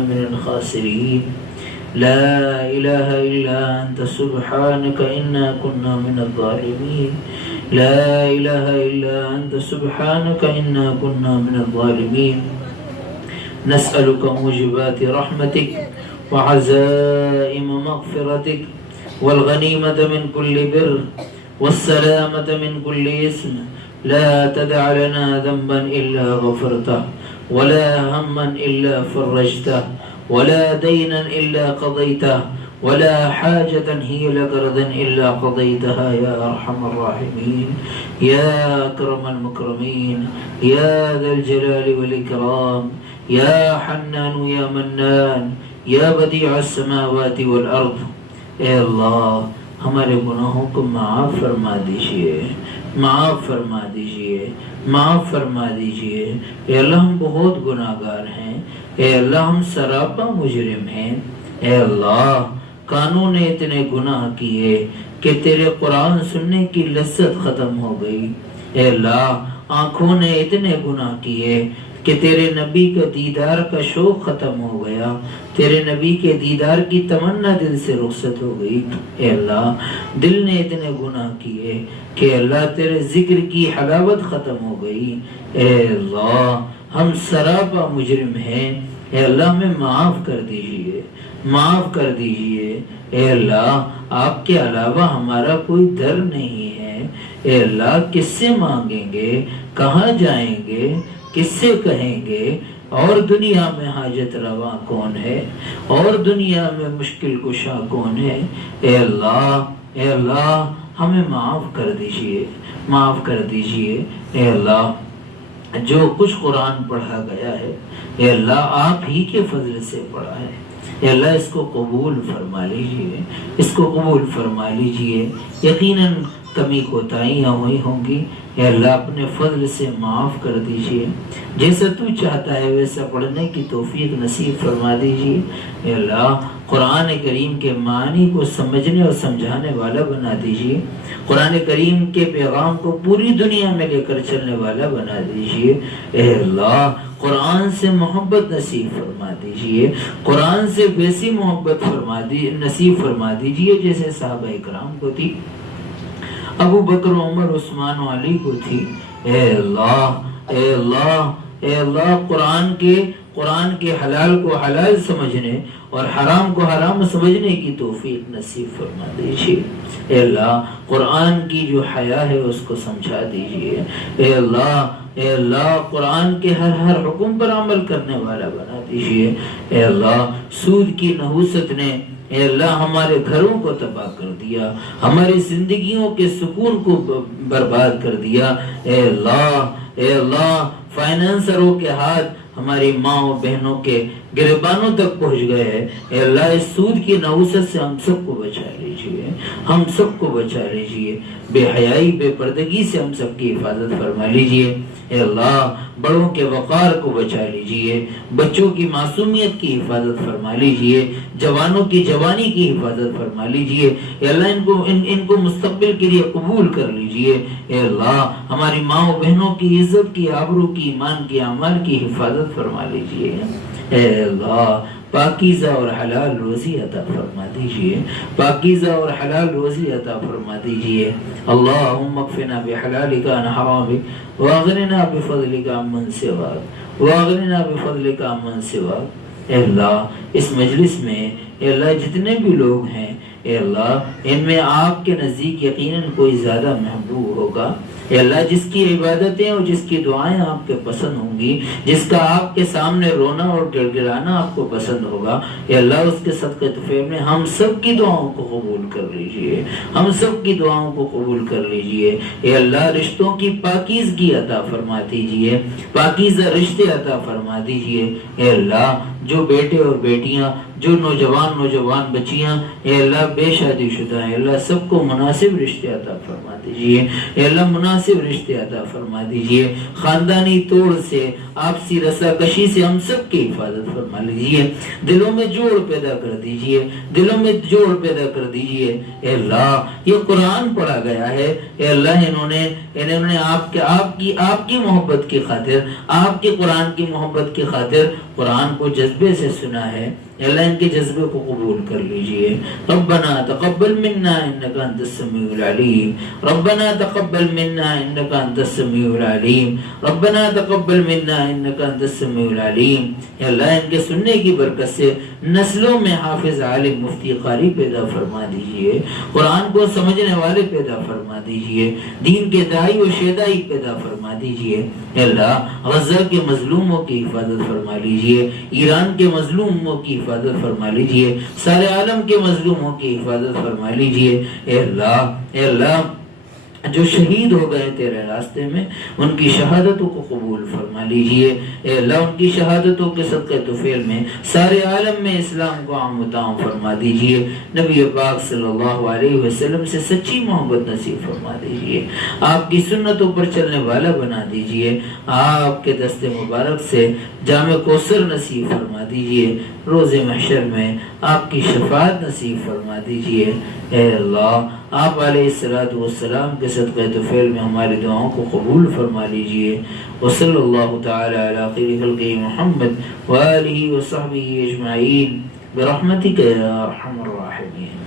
من الخاسرين لا إله إلا أنت سبحانك إنا كنا من الظالمين لا إله إلا أنت سبحانك إنا كنا من الظالمين نسألك موجبات رحمتك وعزائم مغفرتك والغنيمة من كل بر والسلامة من كل اسم لا تدع لنا ذنبا إلا غفرته ولا هما إلا فرجته ولا دينا إلا قضيته ولا حاجة هي لك رضا إلا قضيتها يا أرحم الراحمين يا أكرم المكرمين يا ذا الجلال والإكرام يا حنان يا منان یا بدیع السماوات والارض. اے اللہ ہمارے گناہوں کو معاف فرما دیجئے، معاف فرما دیجئے، معاف فرما دیجئے. اے اللہ ہم بہت گناہگار ہیں، اے اللہ ہم سراپا مجرم ہیں. اے اللہ کانوں نے اتنے گناہ کیے کہ تیرے قرآن سننے کی لذت ختم ہو گئی. اے اللہ آنکھوں نے اتنے گناہ کیے کہ تیرے نبی کا دیدار کا شوق ختم ہو گیا، تیرے نبی کے دیدار کی تمنا دل سے رخصت ہو گئی. اے اللہ دل نے اتنے گناہ کیے کہ اللہ تیرے ذکر کی حلاوت ختم ہو گئی. اے اللہ ہم سراپا مجرم ہیں، اے اللہ ہمیں معاف کر دیجئے، معاف کر دیجئے. اے اللہ آپ کے علاوہ ہمارا کوئی در نہیں ہے. اے اللہ کس سے مانگیں گے، کہاں جائیں گے، کس سے کہیں گے؟ اور دنیا میں حاجت روا کون ہے، اور دنیا میں مشکل کشا کون ہے؟ اے اللہ، اے اللہ ہمیں معاف کر دیجئے، معاف کر دیجئے. اے اللہ جو کچھ قرآن پڑھا گیا ہے اے اللہ آپ ہی کے فضل سے پڑھا ہے. اے اللہ اس کو قبول فرما لیجئے، اس کو قبول فرما لیجئے. یقیناً کمی کوتاہیاں ہوئی ہوں گی، اے اللہ اپنے فضل سے معاف کر دیجئے. جیسا تو چاہتا ہے ویسا پڑھنے کی توفیق نصیب فرما دیجئے. اے اللہ قرآن کریم کے معنی کو سمجھنے اور سمجھانے والا بنا دیجئے. قرآن کریم کے پیغام کو پوری دنیا میں لے کر چلنے والا بنا دیجئے. اے اللہ قرآن سے محبت نصیب فرما دیجئے، قرآن سے ویسی محبت نصیب فرما دیجئے جیسے صحابہ کرام کو تھی، ابو بکر عمر عثمان و علی کو تھی. اے اللہ، اے اللہ، اے اللہ قرآن کے حلال کو حلال سمجھنے اور حرام کو حرام سمجھنے کی توفیق نصیب فرما دیجئے. اے اللہ قرآن کی جو حیا ہے اس کو سمجھا دیجئے. اے اللہ، اے اللہ قرآن کے ہر حکم پر عمل کرنے والا بنا دیجئے. اے اللہ سود کی نحوست نے اے اللہ ہمارے گھروں کو تباہ کر دیا، ہماری زندگیوں کے سکون کو برباد کر دیا. اے اللہ، اے اللہ فائنانسروں کے ہاتھ ہماری ماں و بہنوں کے گریبانوں تک پہنچ گئے ہیں. اے اللہ اس سود کی نحوست سے ہم سب کو بچا لیجئے، ہم سب کو بچا لیجئے. بے حیائی بے پردگی سے ہم سب کی حفاظت فرما لیجئے. اے اللہ بڑوں کے وقار کو بچا لیجئے، بچوں کی معصومیت کی حفاظت فرما لیجئے، جوانوں کی جوانی کی حفاظت فرما لیجئے. اے اللہ ان کو مستقبل کے لیے قبول کر لیجئے. اے اللہ ہماری ماں و بہنوں کی عزت کی، آبرو کی، ایمان کی، اعمال کی حفاظت فرما لیجئے. اے اللہ پاکیزہ اور حلال روزی عطا فرما دیجئے، پاکیزہ اور حلال روزی عطا فرما دیجئے. اللہم اکفنا بحلالک عن حرامک واغننا بفضلک عمن سواک، واغننا بفضلک عمن سواک. اے اللہ اس مجلس میں اے اللہ جتنے بھی لوگ ہیں اے اللہ ان میں آپ کے نزدیک یقیناً کوئی زیادہ محبوب ہوگا. اے اللہ جس کی عبادتیں اور جس کی دعائیں آپ کے پسند ہوں گی، جس کا آپ کے سامنے رونا اور گڑ گڑانا آپ کو پسند ہوگا، اے اللہ اس کے صدقے طفیل میں ہم سب کی دعاؤں کو قبول کر لیجئے، ہم سب کی دعاؤں کو قبول کر لیجئے. اے اللہ رشتوں کی پاکیزگی عطا فرما دیجئے، پاکیزہ رشتے عطا فرما دیجئے. اے اللہ جو بیٹے اور بیٹیاں جو نوجوان بچیاں اے اللہ بے شادی شدہ ہیں، اللہ سب کو مناسب رشتے عطا فرما دیجئے، اے اللہ مناسب رشتے عطا فرما دیجئے، خاندانی توڑ سے، آپسی رساکشی سے ہم سب کی حفاظت فرما لیجئے، دلوں میں جوڑ پیدا کر دیجئے، دلوں میں جوڑ پیدا کر دیجئے۔ اے اللہ یہ قرآن پڑھا گیا ہے، اے اللہ انہوں نے آپ کی محبت کی خاطر، آپ کے قرآن کی محبت کی خاطر قرآن کو جذبے سے سنا ہے، اللہ ان کے جذبے کو قبول کر لیجئے۔ ربنا تقبل منا انك انت السميع العليم، ربنا تقبل منا انك انت السميع العليم، ربنا تقبل منا انك انت السميع العليم۔ اللہ ان کے سننے کی برکت سے نسلوں میں حافظ، عالم، مفتی، قاری پیدا فرما دیجئے، قرآن کو سمجھنے والے پیدا فرما دیجئے، دین کے داعی و شیدائی پیدا فرما دیجئے۔ اللہ غزہ کے مظلوموں کی حفاظت فرما لیجئے، ایران کے مظلوموں کی حفاظت فرما لیجئے، سارے عالم کے مظلوموں کی حفاظت فرما لیجئے۔ اے اللہ جو شہید ہو گئے تیرے راستے میں ان کی شہادتوں کو قبول فرما لیجئے۔ اے اللہ ان کی شہادتوں کے صدقے طفیل میں سارے عالم میں اسلام کو عام و تام فرما دیجئے، نبی پاک صلی اللہ علیہ وسلم سے سچی محبت نصیب فرما دیجئے، آپ کی سنتوں پر چلنے والا بنا دیجئے، آپ کے دست مبارک سے جامع کوثر نصیب فرما دیجئے، روز محشر میں آپ کی شفاعت نصیب فرما دیجئے۔ اے اللہ آپ علیہ السلام کے صدقہ طفیل میں ہماری دعاؤں کو قبول فرما لیجئے۔ وصلی اللہ تعالی علی خیر خلقہ محمد وآلہ وصحبہ اجمعین برحمتک یا ارحم الراحمین۔